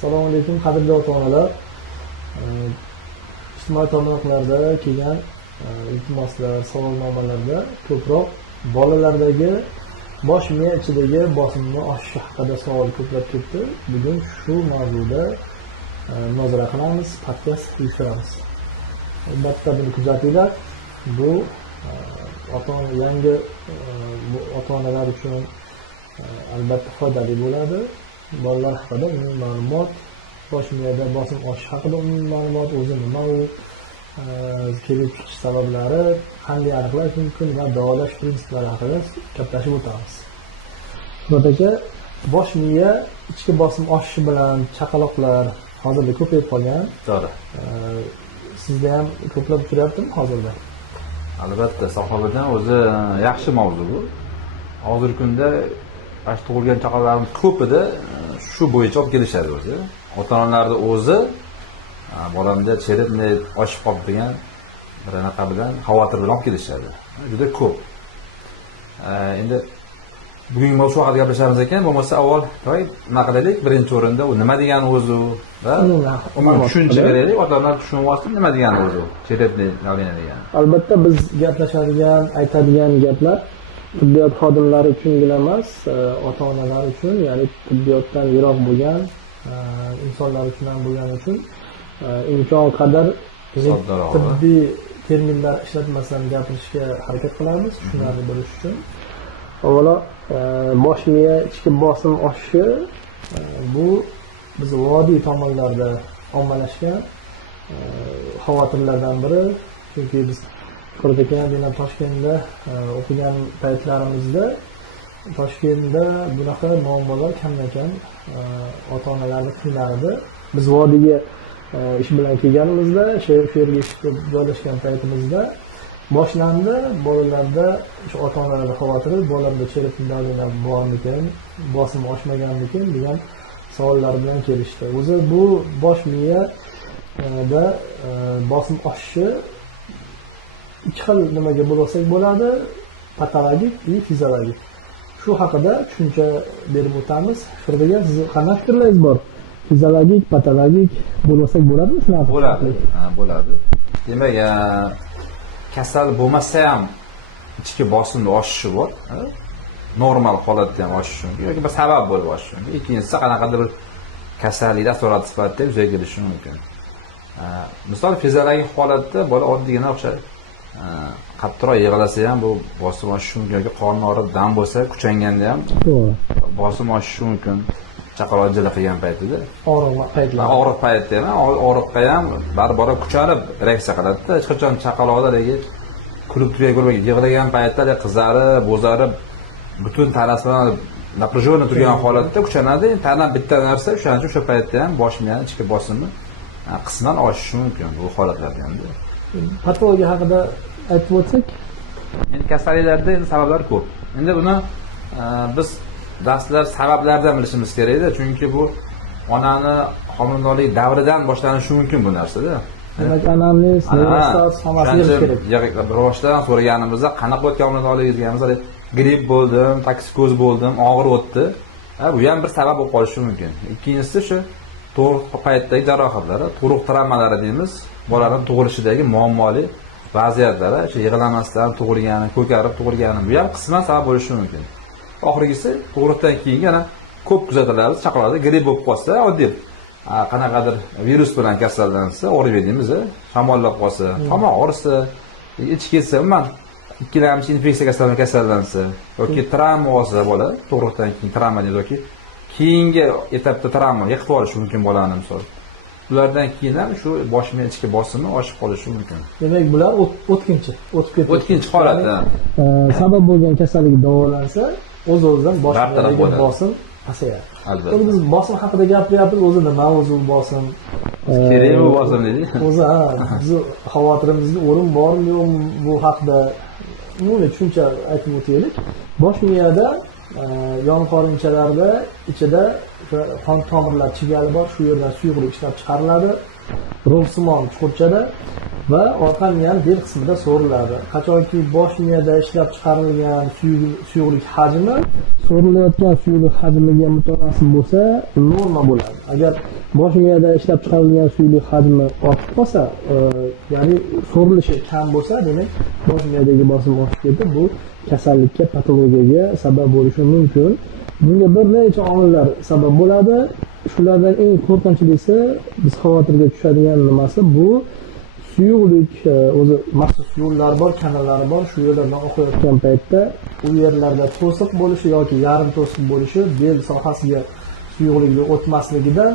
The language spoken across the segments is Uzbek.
Assalomu alaykum qadrli ota-onalar. Ijtimoiy tarmoqlarda kelgan iltimoslar, savolnomalarda ko'proq bolalardagi bosh miya ichidagi bosimni oshishi haqida savol ko'plab ketdi. Bugun shu mavzuda munozara qilamiz, podkast uyushtiramiz. Albatta buni kuzatinglar. Bu yangi ota-onalar uchun albatta foydali bo'ladi. Bolalar haqida umumiy ma'lumot, bosh miyada bosim oshishi haqida umumiy ma'lumot, o'zi nima u, kelib chiqish sabablari, qanday aniqlash mumkin va davolash prinsiplari haqida gaplashib o'tamiz. Murat aka, bosh miya ichki bosim oshishi bilan chaqaloqlar hozirda ko'payib qolgan. To'g'ri. Sizda ham ko'plab uchrayaptimi hozirda? Albatta, sahobadan o'zi yaxshi mavzu bu. Hozirgi kunda tug'ilgan chaqaloqlarimiz ko'pida shu bo'yicha olib kelishadi o'zi. Ota-onalarning o'zi bolamda cherepni oshib qoldi degan bir anaqa bilan xavotir bilan olib kelishadi. Juda ko'p. Endi bugungi mavzu haqida gaplashamiz ekan, bo'lmasa avval nima qilaylik? Birinchi o'rinda u nima degani o'zi va umuman tushuncha beraylik. Ota-onalar tushunib olsin nima degani o'zi. Cherepni davleniya degani. Albatta biz gaplashadigan, aytadigan gaplar tibbiyot xodimlari uchungina emas, ota-onalar uchun, ya'ni tibbiyotdan yiroq bo'lgan insonlar uchun ham bo'lgani uchun imkon qadar tibbiy terminlar ishlatmasdan gapirishga harakat qilamiz, tushunarli bo'lish uchun. Avvalo, bosh miya ichki bosim oshishi bu biz vodiy tomonlarda ommalashgan xavotirlardan biri, chunki biz Qur'aqadan Toshkentda o'qigan paytlarimizda Toshkentda bunaqa muammolar kamdan-kam ota-onalarni qiynardi. Biz vodiyga ish bilan kelganimizda, shu yerga joylashgan paytimizda boshlandi bolalarda shu ota-onalar xavotiri, bolamda cherepni davleniya bormikan, bosim oshmaganmikan degan savollar bilan kelishdi. O'zi bu bosh miyada bosim oshishi ikki xil nimaga bo'lsak bo'ladi, patologik va fiziologik. Shu haqida tushuncha berib o'tamiz. Firdaga siz qanday fikrlaringiz bor? Fiziologik, patologik bo'lsak bo'ladimi shunaqa? Bo'ladi. Bo'ladi. Demak, kasal bo'lmasa ham ichki bosimni oshishi bor. Normal holatda ham oshishi mumkin yoki bir sabab bo'lib oshishi mumkin. Ikkinchisi qanaqadir bir kasalliklar asorat sifatida yuzaga kelishi mumkin. Misol fiziologik holatda bola oddiygina o'xshaydi. Qattiqroq yig'lasa ham bu bosim oshishi mumkin yoki qorni og'rib dam bo'lsa, kuchanganda ham bosim oshishi mumkin. Chaqaloq jila qilgan paytida, og'riq paytida ham, og'riqqa ham baribir kuchanib reaksiya qiladi-da. Hech qachon chaqaloqlar kulib turgan, yig'lagan paytda qizarib, bo'zarib, butun tanasi bilan напряжённый turgan holatda kuchanadi. Tana bitta narsa, o'sha paytda ham bosh miyaning ichki bosimi qisman oshishi mumkin bu holatlarda ham. Patologiya haqida aytib o'tsak, endi kasalliklarda sabablar ko'p. Endi buni biz darslar sabablardan bilishimiz kerak-da, chunki bu onani homiladorlik davridan boshlanishi mumkin bu narsada. Demak, anamnes, nevrostoz hammasi kerak. Rivojdan so'raganimizda qanaqa o'tgan homiladorlik deganimizda gripp bo'ldim, toksikoz bo'ldim, og'ir o'tdi. Bu ham bir sabab bo'lib qolishi mumkin. Ikkinchisi shu tug'ruq paytidagi jarohatlar, tug'ruq travmalari deymiz. Bolaning tug'ilishidagi muammoli vaziyatlari, yig'lamasdan tug'ilgani, ko'karib tug'ilgani, bu ham qisman sabab bo'lishi mumkin. Oxirgisi tug'ruqdan keyin yana ko'p kuzatiladi, chaqaloqda gripp bo'lib qolsa, oddiy qanaqadir virus bilan kasallansa, o'rib deymiz, shamollab qolsa, tomoq og'risa, ichki ketsa, umuman ikkilamchi infeksiya kasallansa yoki travma olsa bola, tug'ruqdan keyin travma deydi yoki keyingi etapda travma yiqitib olishi mumkin bolani misol. Ulardan keyin ham shu bosh miya ichki bosimi oshib qolishi mumkin. Demak, bular o'tkinchi holatda. Sabab bo'lgan kasallik davolansa, o'z-o'zidan bosh miyadagi bosim pasayadi. Albatta. Biz bosim haqida gapiryapmiz, o'zi nima o'zi bosim? Kerakmi bosim deydi? O'zi biz xavotirimizga o'rin bormi yo'qmi bu haqida umumiy tushuncha aytib o'taylik. Bosh miyada yon qorinchalarda ichida qon tomirlar chigali bor, shu yerdan suyuqlik ishlab chiqariladi. Romsimon chuqurchada va orqa miyaning bel qismida so'riladi. Qachonki bosh miyada ishlab chiqarilgan suyuqlik hajmi so'rilayotgan suyuqlik hajmiga mutanosib bo'lsa, norma bo'ladi. Agar bosh miyada ishlab chiqarilgan suyuqlik hajmi ortib qolsa, ya'ni so'rilishi kam bo'lsa, demak bosh miyadagi bosim oshib ketib, bu kasallikka, patologiyaga sabab bo'lishi mumkin. Bunga bir necha omillar sabab bo'ladi. Shulardan eng qo'rqinchlisi, biz xavotirga tushadigan nimasi bu suyuqlik, o'zi maxsus yo'llar bor, kanallar bor. Shu yo'llardan oqayotgan paytda u yerlarda to'siq bo'lishi yoki yarim to'siq bo'lishi, bel sohasiga suyuqlikning o'tmasligidan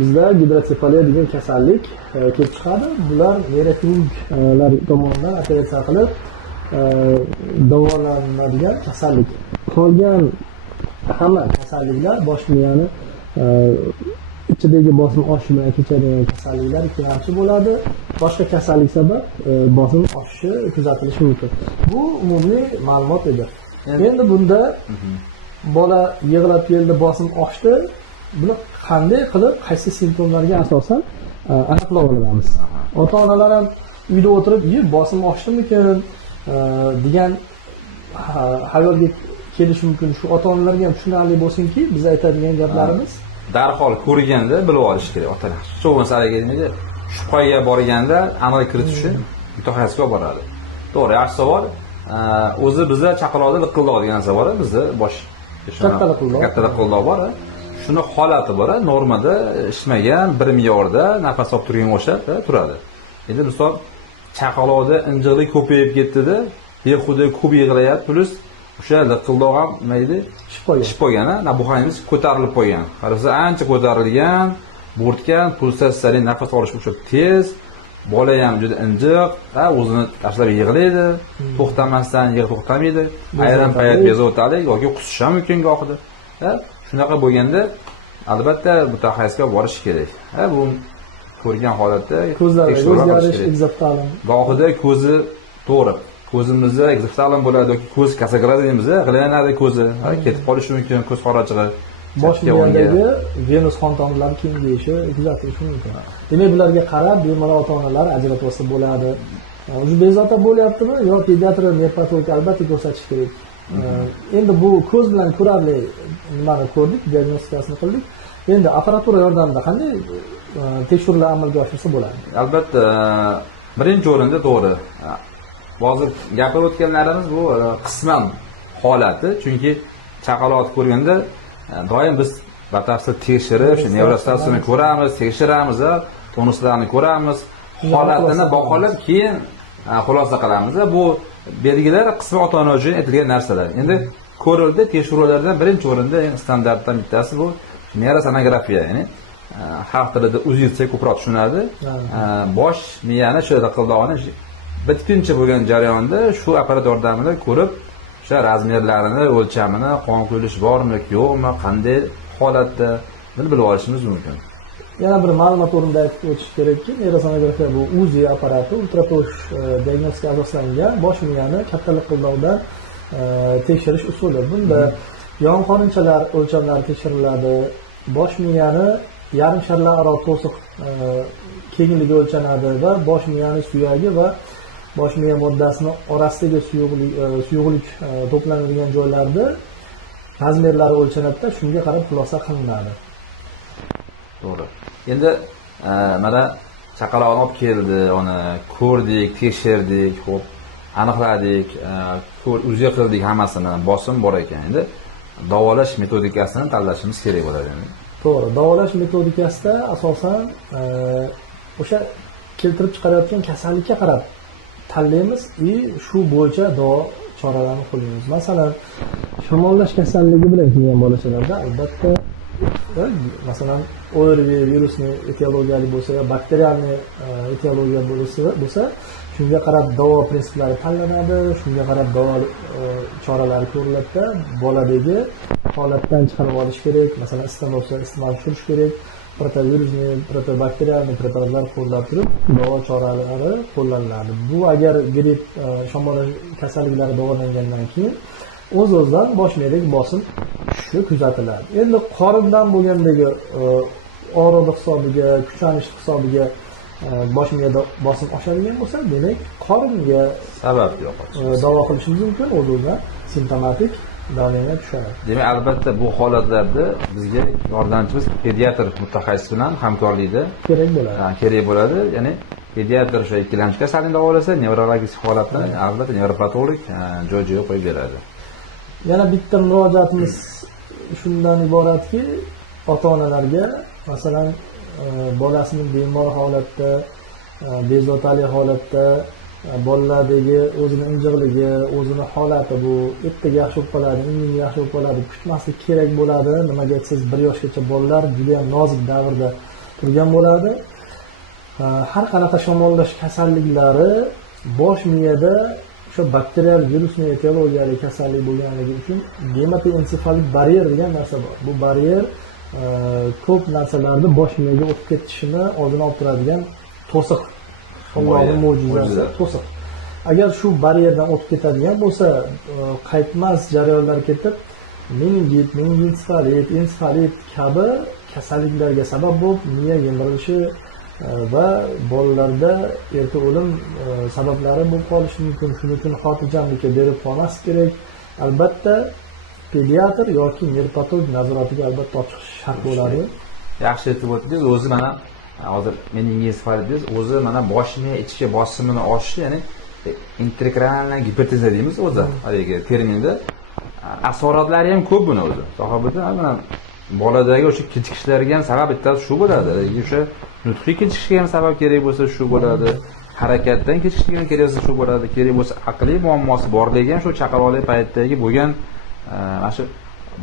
bizda gidrotsefaliya degan kasallik kelib chiqadi. Bular neyroxirurglar tomonidan operatsiya qilib davolanadigan kasallik. Qolgan hamma kasalliklar bosh miyani ichidagi bosim oshishi bilan kechadigan kasalliklar ikkilamchi bo'ladi. Boshqa kasallik sabab bosim oshishi kuzatilishi mumkin. Bu umumiy ma'lumot edi. Endi bunda bola yig'lab keldi, bosim oshdi. Buni qanday qilib, qaysi simptomlarga asosan aniqlab olamiz? Ota-onalar ham uyda o'tirib, bosim oshdimikin degan xayolga kelishi mumkin. Shu ota-onalarga ham tushunarli bo'lsinki, biz aytadigan gaplarimiz darhol ko'rganda bilib olish kerak otalar. Shu masalaga nega shubhaga borganda aniq kiritishi mutaxassisga olib boradi. To'g'ri, yaxshi savol. O'zi bizda chaqaloqda liqildoq degan narsa bor, bizda bosh katta liqildoq bor. Shuni holati bor, normada ishmagan, bir me'yorda nafas olib turgan o'xshab turadi. Endi misol chaqaloqda injiqlik ko'payib ketdi-da, behuda ko'p yig'layapti, plus o'sha liqildoq ham nima edi? Shib qolgan, nabuhangiz ko'tarilib qolgan. Qarasa ancha ko'tarilgan, bo'rtgan, pulsatsiyali nafas olish uchun tez, bola ham juda injiq, o'zini tashlab yig'laydi, to'xtamasdan to'xtamaydi, ayrim payt bezovtalik yoki qusish ham mumkin gohida. Shunaqa bo'lganda albatta mutaxassisga borish kerak. Bu ko'rgan holatda ko'zlardagi o'zgarish, egzoftalm. Gohida ko'zi to'g'ri, ko'zimizda egzoftalm bo'ladi yoki ko'z kasagradi deymiz, g'ilanadi ko'zi, ketib qolishi mumkin, ko'z qorachig'i. Bosh miyadagi venus qon tomirlari kengayishi kuzatilishi mumkin. Demak, bularga qarab bemalol ota-onalar ajratib olsa bo'ladi. O'zi bezovta bo'lyaptimi yo pediatr nefrolog albatta ko'rsatish kerak. Endi bu ko'z bilan ko'rarli nimani ko'rdik, diagnostikasini qildik. Endi apparatura yordamida qanday tekshiruvlar amalga oshirsa bo'ladi? Albatta, birinchi o'rinda to'g'ri. Hozir gapirib o'tganlarimiz bu qisman holati, chunki chaqaloqni ko'rganda doim biz batafsil tekshirib, shu nevrostasini ko'ramiz, tekshiramiz, tonuslarni ko'ramiz, holatini baholab keyin xulosa qilamiz. Bu belgilar qisman ota-ona uchun aytilgan narsalar. Endi ko'rildi, tekshiruvlardan birinchi o'rinda eng standartdan bittasi bu neyrosonografiya, ya'ni xalq tilida UZI desa ko'proq tushunadi. Bosh miyani shu liqildog'ini bitguncha bo'lgan jarayonda shu apparat yordamida ko'rib, o'sha razmerlarini, o'lchamini, qon quyilish bormi, yo'qmi, qanday holatda bilib olishimiz mumkin. Yana bir ma'lumot o'rnida aytib o'tish kerakki, neyrosonografiya bu UZI apparati, ultratosh diagnostikaga asoslangan bosh miyani katta liqildoqdan tekshirish usuli. Bunda yon qorinchalar o'lchamlari tekshiriladi, bosh miyani yarim sharlararo to'siq kengligi o'lchanadi va bosh miyani suyagi va bosh miya moddasini orasidagi suyuqlik to'planadigan joylarda razmerlari o'lchanadi, shunga qarab xulosa qilinadi. To'g'ri. Endi mana chaqaloqni olib keldi, uni ko'rdik, tekshirdik, xo'p, aniqladik, UZI qildik hammasini, bosim bor ekan. Endi davolash metodikasini tanlashimiz kerak bo'ladi. To'g'ri, davolash metodikasida asosan o'sha keltirib chiqarayotgan kasallikka qarab tanlaymiz va shu bo'yicha davo choralarini qo'llaymiz. Masalan, shamollash kasalligi bilan kelgan bolachalarda albatta masalan ORV virusni etiologiyali bo'lsa, bakterialni etiologiya bo'lsa, shunga qarab davo prinsiplari tanlanadi, shunga qarab davo choralari ko'riladi. Boladagi holatdan chiqarib olish kerak. Masalan, isitma bo'lsa, isitma tushirish kerak. Protovirusni, protobakterialni preparatlar qo'llab turib, davo choralari qo'llaniladi. Bu agar gripp, shamollash kasalliklari davolangandan keyin o'z-o'zidan bosh miyadagi bosim tushishi kuzatiladi. Endi qorindan bo'lgandagi og'riqlik hisobiga, kuchlanish hisobiga bosh miyada bosim oshadigan bo'lsa, demak qoringa sabab yo'q. Davo qilishimiz mumkin, o'z-o'zidan simptomatik davleniya tushadi. Demak, albatta bu holatlarda bizga yordamchimiz pediatr mutaxassis bilan hamkorlikda kerak bo'ladi. Ya'ni pediatr o'sha ikkilamchi kasallikni davolasa, nevrologik holatda albatta nevropatolog joy-joyiga qo'yib beradi. Yana bitta murojaatimiz shundan iboratki, ota-onalarga masalan bolasining bemor holatda, bezovtali holatda bolalardagi o'zini injiqligi, o'zini holati bu ertaga yaxshi bo'lib qoladi, indin yaxshi bo'lib qoladi, kutmaslik kerak bo'ladi. Nimaga siz 1 yoshgacha bolalar juda ham nozik davrda turgan bo'ladi. Har qanaqa shamollash kasalliklari bosh miyada o'sha bakterial virusli etiologiyali kasallik bo'lganligi uchun gematoensefalik baryer degan narsa bor. Bu baryer ko'p narsalarni bosh miyaga o'tib ketishini oldini olib turadigan to'siq. Allohning mo'jizasi to'siq. Agar shu baryerdan o'tib ketadigan bo'lsa, qaytmas jarayonlar ketib, meningit, ensefalit kabi kasalliklarga sabab bo'lib, miya yemirilishi va bolalarda erta o'lim sabablari bo'lib qolishi mumkin. Shuning uchun xotirjamlikka berib qolmaslik kerak. Albatta pediatr yoki nevropatolog nazoratiga albatta ochiq shart bo'ladi. Yaxshi aytib o'tdingiz. O'zi mana hozir meningit o'zi mana bosh miya ichki bosimini oshishi, ya'ni intrakranial gipertenziya deymiz o'zi, haligi terminda. Asoratlari ham ko'p buni o'zi. Sahobadan mana boladagi o'sha kechikishlarga ham sabab bittasi shu bo'ladi. O'sha nutqiy kechikishga ham sabab kerak bo'lsa shu bo'ladi. Harakatdan kechikishga ham kerak bo'lsa shu bo'ladi. Kerak bo'lsa aqliy muammosi borligi ham shu chaqaloqlik paytidagi bo'lgan mana shu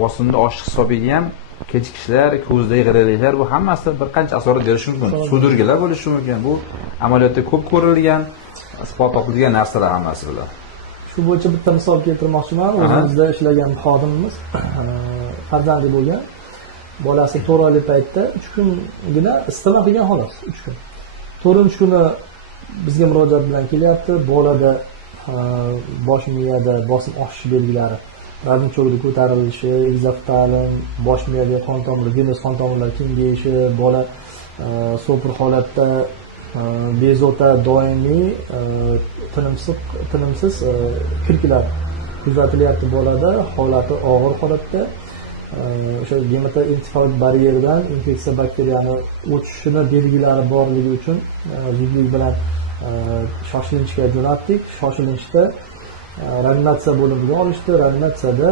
bosimni oshish hisobiga ham kechikishlar, ko'zdagi g'irrliklar bu hammasi bir qancha asorat berishi mumkin. Sudurgilar bo'lishi mumkin. Bu amaliyotda ko'p ko'rilgan, isbot topilgan narsalar hammasi bular. Shu bo'yicha bitta misol keltirmoqchiman. O'zimizda ishlagan xodimimiz farzandli bo'lgan. Bolasi 4 oylik paytda 3 kungina isitma qilgan xolos, 3 kun. 4-kuni bizga murojaat bilan kelyapti. Bolada bosh miyada bosim oshishi belgilari, razmcho'rda ko'tarilishi, egzoftalin, bosh miyada qon tomiri, venöz qon tomirlari kengayishi, bola sopir holatda bezovta doimiy tinimsiz kirklar kuzatilyapti bolada, holati og'ir holatda. O'sha gematoensefalik baryerdan infeksiya bakteriyani o'tishini belgilari borligi uchun zudlik bilan shoshilinchga jo'natdik. Shoshilinchda reanimatsiya bo'limiga olishdi. Reanimatsiyada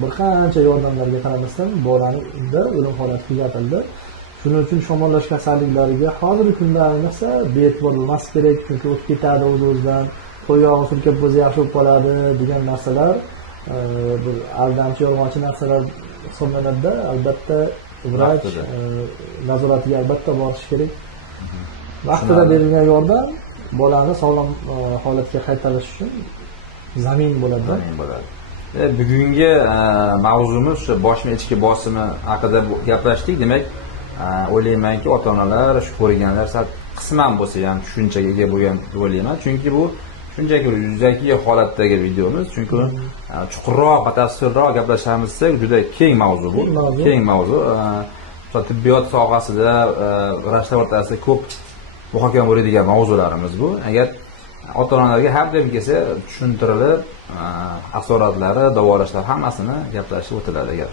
bir qancha yordamlarga qaramasdan bolada o'lim holati kuzatildi. Shuning uchun shamollash kasalliklariga hozirgi kunda ayniqsa bee'tibor bo'lmaslik kerak, chunki o'tib ketadi o'z-o'zidan. Qo'yog'i surkab bo'lsa yaxshi bo'lib qoladi degan narsalar bir aldamchi, yolg'onchi narsalar hisoblanadi. Albatta vrach nazoratiga albatta borish kerak. Vaqtida berilgan yordam bolani sog'lom holatga qaytarish uchun zamin bo'ladi. Bugungi mavzumiz o'sha bosh miya ichki bosimi haqida gaplashdik. Demak, o'ylaymanki, ota-onalar, shu ko'rganlar sal qisman bo'lsa ham tushunchaga ega bo'lgan deb o'ylayman. Chunki bu shunchaki yuzaki holatdagi videomiz. Chunki chuqurroq, batafsilroq gaplashamiz desak, juda keng mavzu bu. Keng mavzu. Tibbiyot sohasida, vrachlar o'rtasida ko'p muhokama bo'ladigan mavzularimiz bu. Agar ota-onalarga har doim kelsa tushuntirilib, asoratlari, davolashlar hammasini gaplashib o'tiladi agar